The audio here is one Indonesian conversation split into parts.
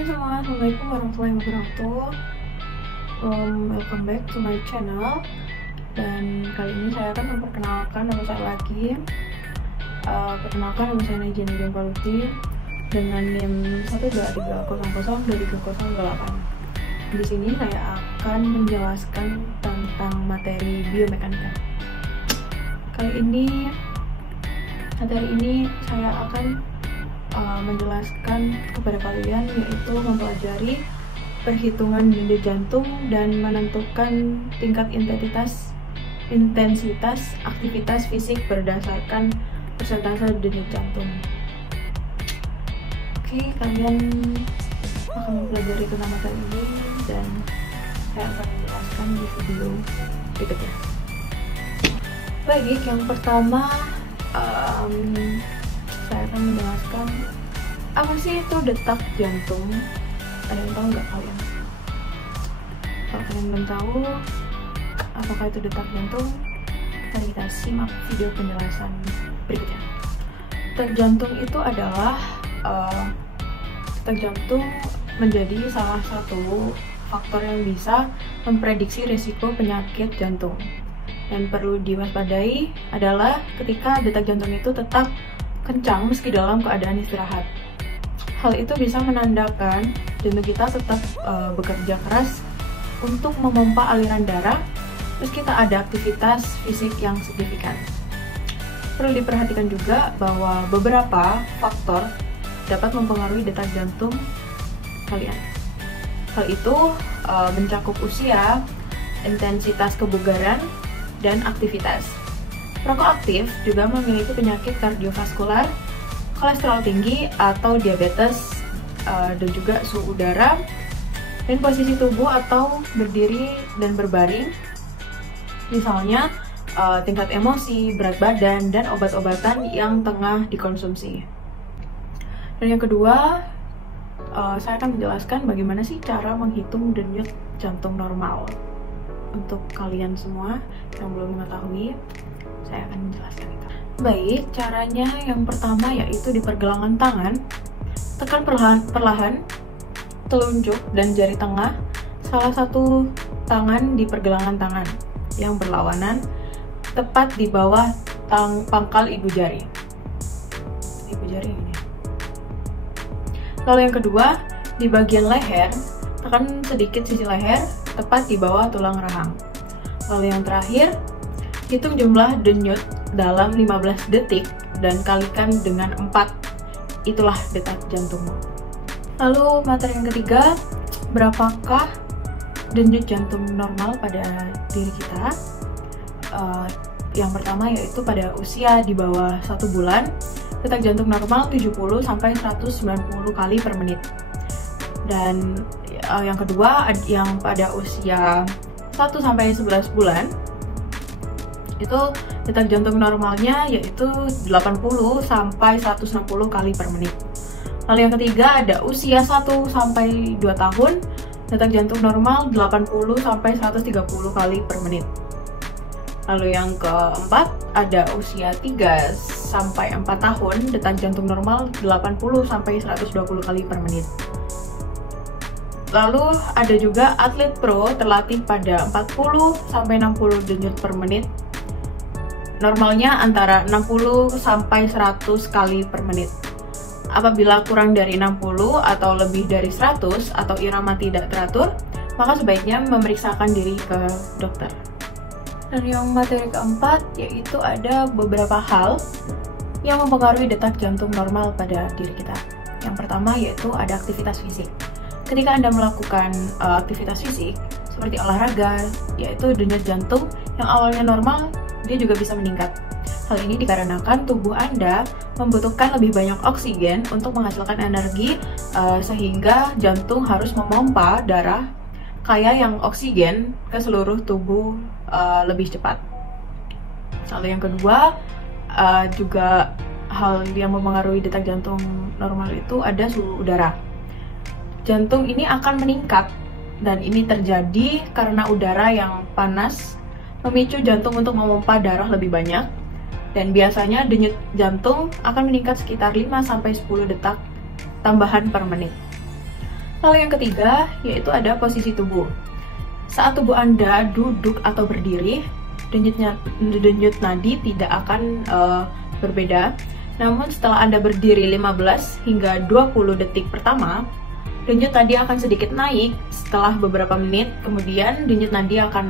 Hai semua, assalamualaikum warahmatullahi wabarakatuh. Welcome back to my channel. Dan kali ini saya akan memperkenalkan nama saya lagi. Perkenalkan, nama saya Najin Nidin Paluti dengan NIM 123002308. Di sini saya akan menjelaskan tentang materi biomekanika. Materi ini saya akan menjelaskan kepada kalian, yaitu mempelajari perhitungan denyut jantung dan menentukan tingkat intensitas aktivitas fisik berdasarkan persentase denyut jantung. Oke, kalian akan mempelajari tentang materi ini dan saya akan menjelaskan di video berikutnya. Baik, yang pertama saya akan menjelaskan apa sih itu detak jantung. Ada yang tahu nggak kalian? Kalau kalian belum tahu apakah itu detak jantung, mari kita simak video penjelasan berikutnya. Detak jantung itu adalah detak jantung menjadi salah satu faktor yang bisa memprediksi risiko penyakit jantung. Dan perlu diwaspadai adalah ketika detak jantung itu tetap kencang meski dalam keadaan istirahat. Hal itu bisa menandakan jantung kita tetap bekerja keras untuk memompa aliran darah meski tak ada aktivitas fisik yang signifikan. Perlu diperhatikan juga bahwa beberapa faktor dapat mempengaruhi detak jantung kalian. Hal itu mencakup usia, intensitas kebugaran, dan aktivitas. Perokok aktif juga memiliki penyakit kardiovaskular, kolesterol tinggi atau diabetes, dan juga suhu udara, dan posisi tubuh atau berdiri dan berbaring, misalnya tingkat emosi, berat badan, dan obat-obatan yang tengah dikonsumsi. Dan yang kedua, saya akan menjelaskan bagaimana sih cara menghitung denyut jantung normal. Untuk kalian semua yang belum mengetahui, saya akan menjelaskan itu. Baik, caranya yang pertama yaitu di pergelangan tangan. Tekan perlahan telunjuk dan jari tengah salah satu tangan di pergelangan tangan yang berlawanan tepat di bawah pangkal ibu jari. Ibu jari ini. Lalu yang kedua, di bagian leher, tekan sedikit sisi leher tepat di bawah tulang rahang. Lalu yang terakhir, hitung jumlah denyut dalam 15 detik dan kalikan dengan 4. Itulah detak jantungmu. Lalu materi yang ketiga, berapakah denyut jantung normal pada diri kita? Yang pertama yaitu pada usia di bawah 1 bulan, detak jantung normal 70 sampai 190 kali per menit. Dan yang kedua, yang pada usia 1 sampai 11 bulan, itu detak jantung normalnya yaitu 80 sampai 160 kali per menit. Lalu yang ketiga, ada usia 1 sampai 2 tahun, detak jantung normal 80 sampai 130 kali per menit. Lalu yang keempat, ada usia 3 sampai 4 tahun, detak jantung normal 80 sampai 120 kali per menit. Lalu ada juga atlet pro terlatih pada 40 sampai 60 denyut per menit. Normalnya antara 60 sampai 100 kali per menit. Apabila kurang dari 60 atau lebih dari 100 atau irama tidak teratur, maka sebaiknya memeriksakan diri ke dokter. Dan yang materi keempat yaitu ada beberapa hal yang mempengaruhi detak jantung normal pada diri kita. Yang pertama yaitu ada aktivitas fisik. Ketika Anda melakukan aktivitas fisik seperti olahraga, yaitu denyut jantung yang awalnya normal, dia juga bisa meningkat. Hal ini dikarenakan tubuh Anda membutuhkan lebih banyak oksigen untuk menghasilkan energi, sehingga jantung harus memompa darah kaya yang oksigen ke seluruh tubuh lebih cepat. Lalu yang kedua, juga hal yang mempengaruhi detak jantung normal itu ada suhu udara. Jantung ini akan meningkat, dan ini terjadi karena udara yang panas memicu jantung untuk memompa darah lebih banyak, dan biasanya denyut jantung akan meningkat sekitar 5-10 detak tambahan per menit. Lalu yang ketiga, yaitu ada posisi tubuh. Saat tubuh Anda duduk atau berdiri, denyut nadi tidak akan berbeda. Namun setelah Anda berdiri 15 hingga 20 detik pertama, denyut nadi akan sedikit naik. Setelah beberapa menit, kemudian denyut nadi akan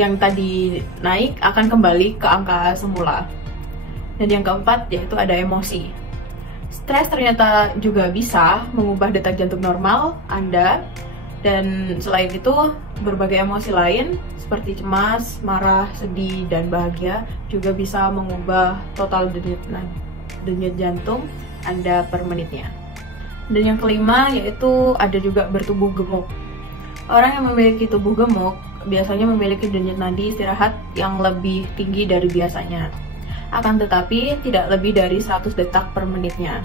yang tadi naik akan kembali ke angka semula. Dan yang keempat yaitu ada emosi. Stres ternyata juga bisa mengubah detak jantung normal Anda. Dan selain itu, berbagai emosi lain seperti cemas, marah, sedih, dan bahagia juga bisa mengubah total denyut jantung Anda per menitnya. Dan yang kelima yaitu ada juga bertubuh gemuk. Orang yang memiliki tubuh gemuk biasanya memiliki denyut nadi istirahat yang lebih tinggi dari biasanya. Akan tetapi tidak lebih dari 100 detak per menitnya.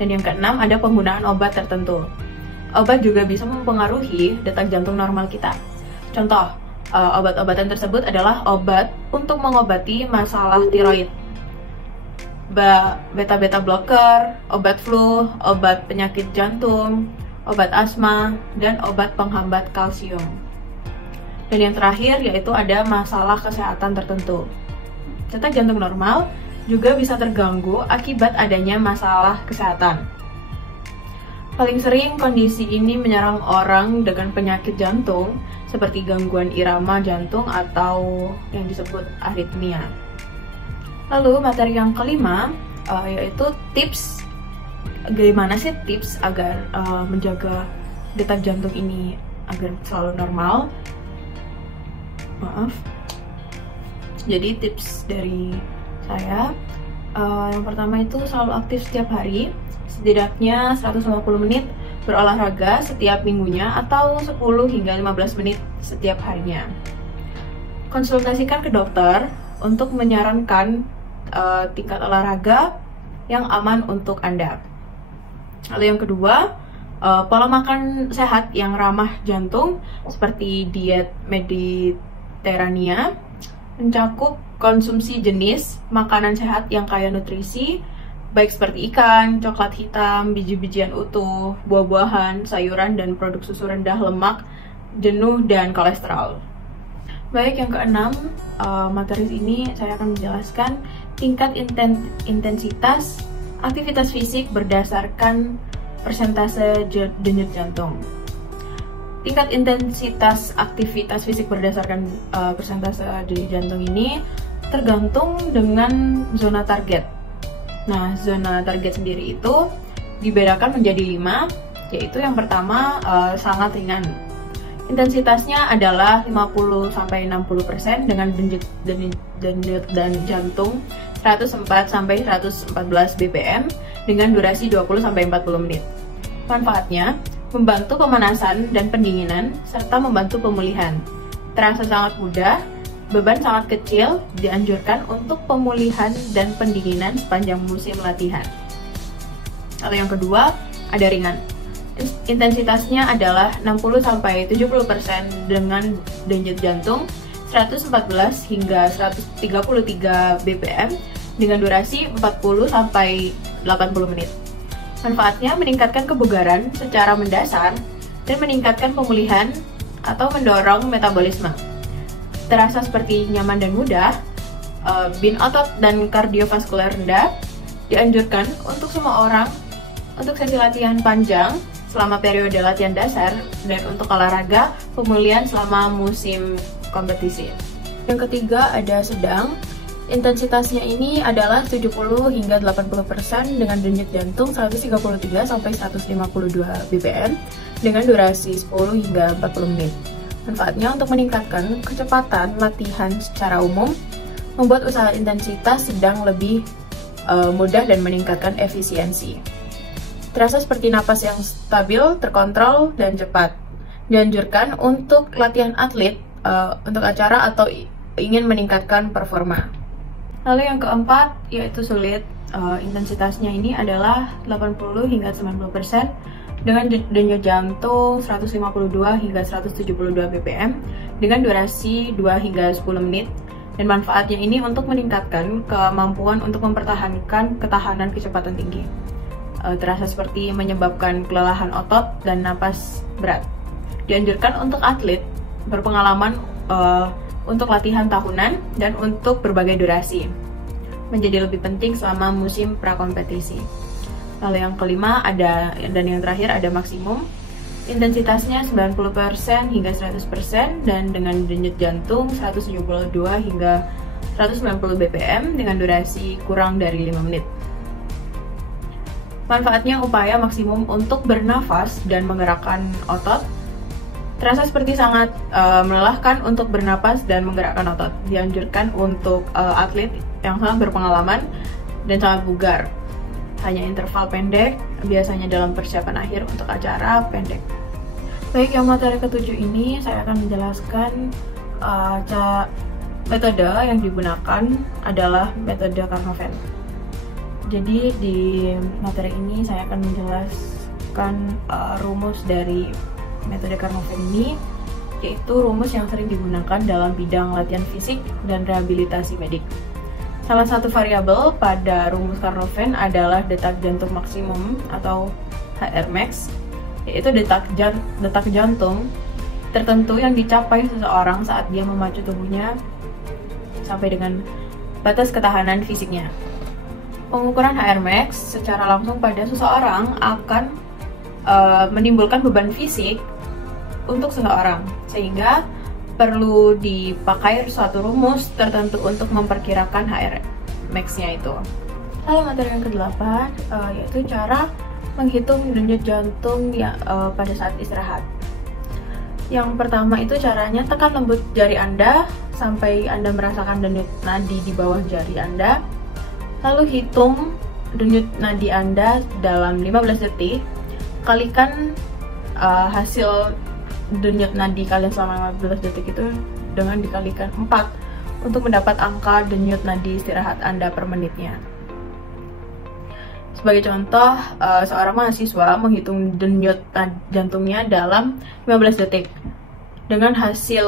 Dan yang keenam ada penggunaan obat tertentu. Obat juga bisa mempengaruhi detak jantung normal kita. Contoh, obat-obatan tersebut adalah obat untuk mengobati masalah tiroid, beta-beta blocker, obat flu, obat penyakit jantung, obat asma, dan obat penghambat kalsium. Dan yang terakhir yaitu ada masalah kesehatan tertentu. Detak jantung normal juga bisa terganggu akibat adanya masalah kesehatan. Paling sering kondisi ini menyerang orang dengan penyakit jantung seperti gangguan irama jantung atau yang disebut aritmia. Lalu materi yang kelima yaitu tips. Gimana sih tips agar menjaga detak jantung ini agar selalu normal? Maaf. Jadi tips dari saya yang pertama itu selalu aktif setiap hari, setidaknya 150 menit berolahraga setiap minggunya atau 10 hingga 15 menit setiap harinya. Konsultasikan ke dokter untuk menyarankan tingkat olahraga yang aman untuk Anda. Lalu yang kedua, pola makan sehat yang ramah jantung seperti diet Mediterania mencakup konsumsi jenis makanan sehat yang kaya nutrisi, baik seperti ikan, coklat hitam, biji-bijian utuh, buah-buahan, sayuran, dan produk susu rendah lemak, jenuh, dan kolesterol. Baik, yang keenam, materi ini saya akan menjelaskan tingkat intensitas aktivitas fisik berdasarkan persentase denyut jantung. Tingkat intensitas aktivitas fisik berdasarkan persentase denyut jantung ini tergantung dengan zona target. Nah, zona target sendiri itu dibedakan menjadi 5, yaitu yang pertama sangat ringan. Intensitasnya adalah 50-60% dengan denyut dan jantung 104-114 bpm dengan durasi 20-40 menit. Manfaatnya, membantu pemanasan dan pendinginan, serta membantu pemulihan. Terasa sangat mudah, beban sangat kecil, dianjurkan untuk pemulihan dan pendinginan sepanjang musim latihan. Lalu yang kedua, ada ringan. Intensitasnya adalah 60-70% dengan denyut jantung 114 hingga 133 bpm dengan durasi 40-80 menit. Manfaatnya meningkatkan kebugaran secara mendasar dan meningkatkan pemulihan atau mendorong metabolisme. Terasa seperti nyaman dan mudah, bin otot dan kardiovaskular rendah, dianjurkan untuk semua orang untuk sesi latihan panjang selama periode latihan dasar dan untuk olahraga pemulihan selama musim kompetisi. Yang ketiga ada sedang. Intensitasnya ini adalah 70 hingga 80% dengan denyut jantung 133 sampai 152 bpm dengan durasi 10 hingga 40 menit. Manfaatnya untuk meningkatkan kecepatan latihan secara umum, membuat usaha intensitas sedang lebih mudah dan meningkatkan efisiensi. Terasa seperti napas yang stabil, terkontrol, dan cepat. Dianjurkan untuk latihan atlet, untuk acara atau ingin meningkatkan performa. Lalu yang keempat yaitu sulit. Intensitasnya ini adalah 80 hingga 90% dengan denyut jantung 152 hingga 172 bpm dengan durasi 2 hingga 10 menit. Dan manfaatnya ini untuk meningkatkan kemampuan untuk mempertahankan ketahanan kecepatan tinggi. terasa seperti menyebabkan kelelahan otot dan napas berat. Dianjurkan untuk atlet berpengalaman untuk latihan tahunan dan untuk berbagai durasi. Menjadi lebih penting selama musim prakompetisi. Lalu yang kelima dan yang terakhir ada maksimum. Intensitasnya 90% hingga 100% dan dengan denyut jantung 172 hingga 190 bpm dengan durasi kurang dari 5 menit. Manfaatnya upaya maksimum untuk bernafas dan menggerakkan otot. Terasa seperti sangat melelahkan untuk bernapas dan menggerakkan otot. Dianjurkan untuk atlet yang sangat berpengalaman dan sangat bugar. Hanya interval pendek, biasanya dalam persiapan akhir untuk acara pendek. Baik, yang materi ketujuh ini saya akan menjelaskan metode yang digunakan adalah metode Carnot. Jadi di materi ini saya akan menjelaskan rumus dari metode Carnot ini, yaitu rumus yang sering digunakan dalam bidang latihan fisik dan rehabilitasi medik. Salah satu variabel pada rumus Carnot adalah detak jantung maksimum atau HRmax, yaitu detak jantung tertentu yang dicapai seseorang saat dia memacu tubuhnya sampai dengan batas ketahanan fisiknya. Pengukuran HRmax secara langsung pada seseorang akan menimbulkan beban fisik untuk seseorang, sehingga perlu dipakai suatu rumus tertentu untuk memperkirakan HRmax-nya itu. Lalu materi yang ke-8 yaitu cara menghitung denyut jantung pada saat istirahat. Yang pertama itu caranya tekan lembut jari Anda sampai Anda merasakan denyut nadi di bawah jari Anda. Lalu hitung denyut nadi Anda dalam 15 detik, kalikan hasil denyut nadi kalian selama 15 detik itu dengan dikalikan 4 untuk mendapat angka denyut nadi istirahat Anda per menitnya. Sebagai contoh, seorang mahasiswa menghitung denyut jantungnya dalam 15 detik. Dengan hasil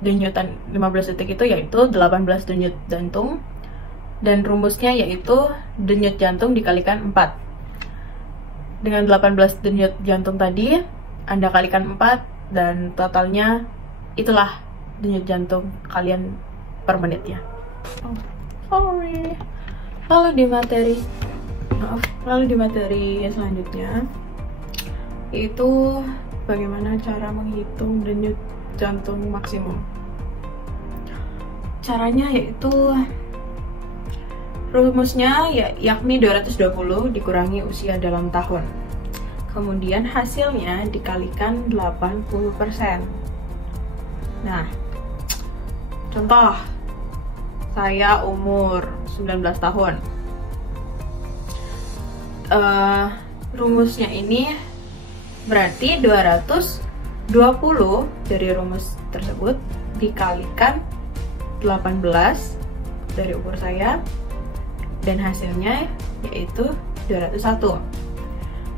denyutan 15 detik itu yaitu 18 denyut jantung, dan rumusnya yaitu denyut jantung dikalikan 4. Dengan 18 denyut jantung tadi, Anda kalikan 4 dan totalnya itulah denyut jantung kalian per menitnya. Lalu di materi selanjutnya yaitu bagaimana cara menghitung denyut jantung maksimum. Caranya yaitu rumusnya yakni 220 dikurangi usia dalam tahun. Kemudian hasilnya dikalikan 80%. Nah, contoh, saya umur 19 tahun. Rumusnya ini berarti 220 dari rumus tersebut dikalikan 18 dari umur saya, dan hasilnya yaitu 201.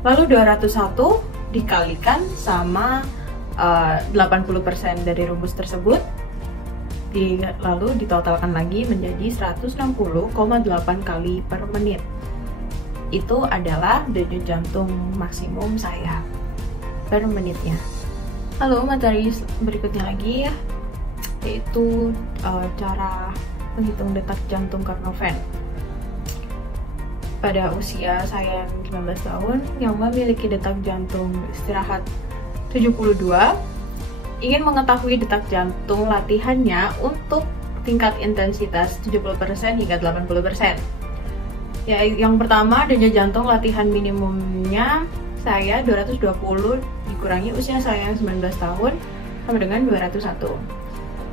Lalu 201 dikalikan sama 80% dari rumus tersebut, lalu ditotalkan lagi menjadi 160,8 kali per menit. Itu adalah denyut jantung maksimum saya per menitnya. Lalu materi berikutnya lagi yaitu cara menghitung detak jantung Carnot. Pada usia saya 19 tahun yang memiliki detak jantung istirahat 72, ingin mengetahui detak jantung latihannya untuk tingkat intensitas 70% hingga 80%. Ya, yang pertama, denyut jantung latihan minimumnya saya 220 dikurangi usia saya yang 19 tahun sama dengan 201.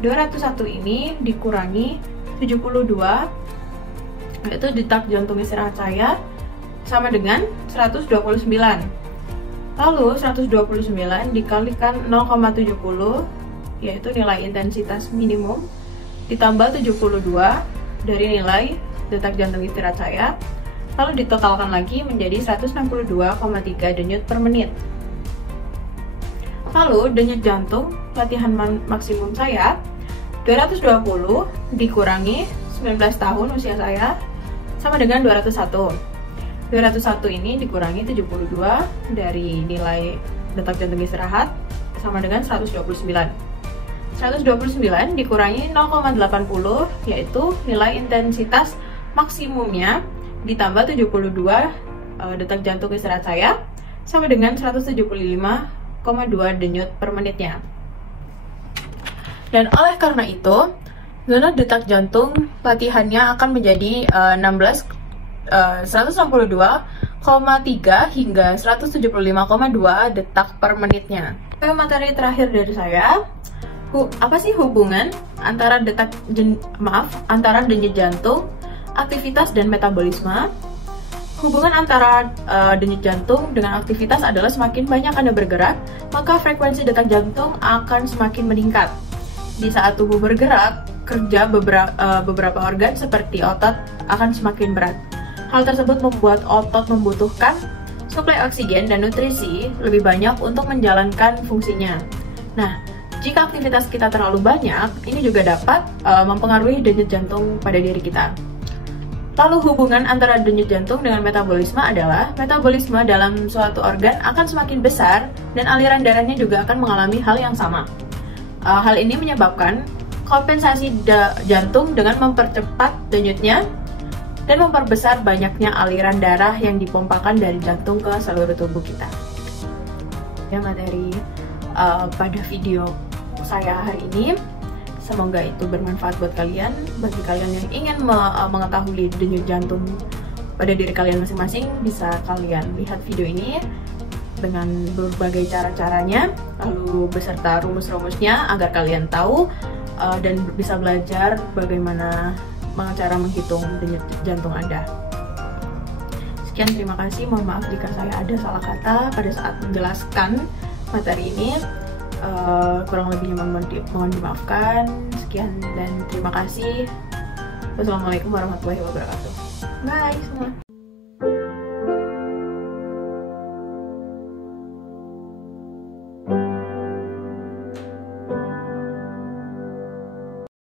201 ini dikurangi 72, yaitu detak jantung istirahat saya sama dengan 129. Lalu 129 dikalikan 0,70, yaitu nilai intensitas minimum, ditambah 72 dari nilai detak jantung istirahat saya, lalu ditotalkan lagi menjadi 162,3 denyut per menit. Lalu denyut jantung latihan maksimum saya 220 dikurangi 19 tahun usia saya sama dengan 201. 201 ini dikurangi 72 dari nilai detak jantung istirahat sama dengan 129. 129 dikurangi 0,80 yaitu nilai intensitas maksimumnya ditambah 72 detak jantung istirahat saya sama dengan 175,2 denyut per menitnya. Dan oleh karena itu, zona detak jantung latihannya akan menjadi 162,3 hingga 175,2 detak per menitnya. Oke, materi terakhir dari saya, apa sih hubungan antara antara denyut jantung, aktivitas dan metabolisme? Hubungan antara denyut jantung dengan aktivitas adalah semakin banyak Anda bergerak, maka frekuensi detak jantung akan semakin meningkat. Di saat tubuh bergerak, kerja beberapa organ seperti otot akan semakin berat. Hal tersebut membuat otot membutuhkan suplai oksigen dan nutrisi lebih banyak untuk menjalankan fungsinya. Nah, jika aktivitas kita terlalu banyak, ini juga dapat mempengaruhi denyut jantung pada diri kita. Lalu hubungan antara denyut jantung dengan metabolisme adalah metabolisme dalam suatu organ akan semakin besar dan aliran darahnya juga akan mengalami hal yang sama. Hal ini menyebabkan kompensasi jantung dengan mempercepat denyutnya dan memperbesar banyaknya aliran darah yang dipompakan dari jantung ke seluruh tubuh kita. Ya, materi pada video saya hari ini, semoga itu bermanfaat buat kalian. Bagi kalian yang ingin mengetahui denyut jantung pada diri kalian masing-masing, bisa kalian lihat video ini dengan berbagai cara-caranya, lalu beserta rumus-rumusnya agar kalian tahu dan bisa belajar bagaimana cara menghitung denyut jantung Anda. Sekian, terima kasih. Mohon maaf jika saya ada salah kata pada saat menjelaskan materi ini. Kurang lebihnya mohon dimaafkan. Sekian dan terima kasih. Wassalamualaikum warahmatullahi wabarakatuh. Bye semua.